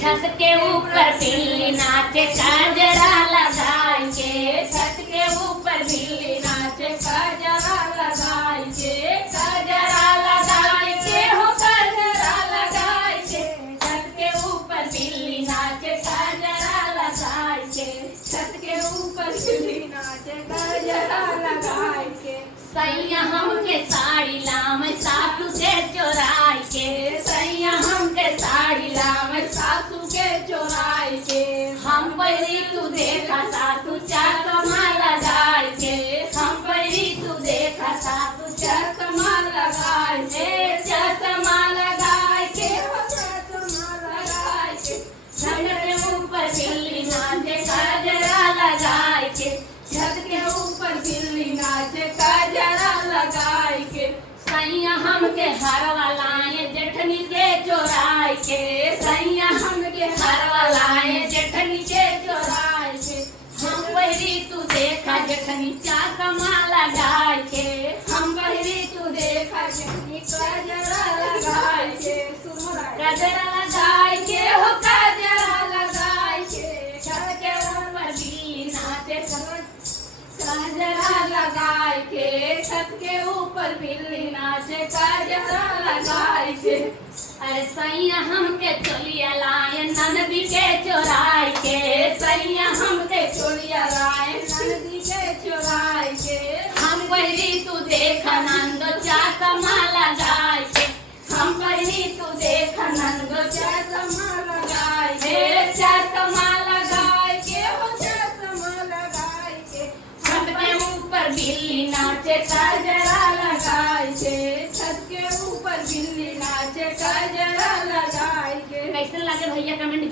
छत के ऊपर बिल्ली नाचे काजरा लगाई के, छत के ऊपर बिल्ली नाचे काजरा लगाई के, काजरा लगाई के हो काजरा लगाई के, छत के ऊपर बिल्ली नाचे काजरा लगाई के, छत के ऊपर बिल्ली नाचे काजरा लगाई के। सैया हमके साड़ी लाम सासू से चोराई के, सैया हमके साड़ी लाम सासू के चोराई के, हम पहली तू देखा सासू चश्मा लगाई के, हम पहली तू देखा सासू चश्मा लगाई के, चश्मा लगाई के हो चश्मा लगाई के, छत के ऊपर बिल्ली नाचे काजरा लगाई के, छत के ऊपर बिल्ली नाचे काजरा लगाई के। सैया हमके हरवा लाए जेठनी के चोराई के, सैया हमके हरवा लाए जेठनी के चोराई के, हम पहली तू देखा जेठनी चश्मा लगाई के, हम पहली तू देखा जेठनी काजरा लगाई के, काजरा लगाई के हो काजरा लगाई के, छत के ऊपर बिल्ली नाचे काजरा लगाई के, छत के ऊपर बिल्ली नाचे काजरा लगाई के। अरे सैया हमके चोलिया लाए ननदी के चोराई के, सैया हमके चोलिया लाए ननदी के चोराई के, हम पहली तू देखा नंदो चश्मा लगाई के, हम पहली तू देखा नंदो चश्मा लगाई के, चश्मा लगाई के हो चश्मा लगाई के, छत के ऊपर बिल्ली नाचे काजरा लगाई के, छत के ऊपर बिल्ली नाचे काजरा लगाई के। कैसे लगे भैया कमेंट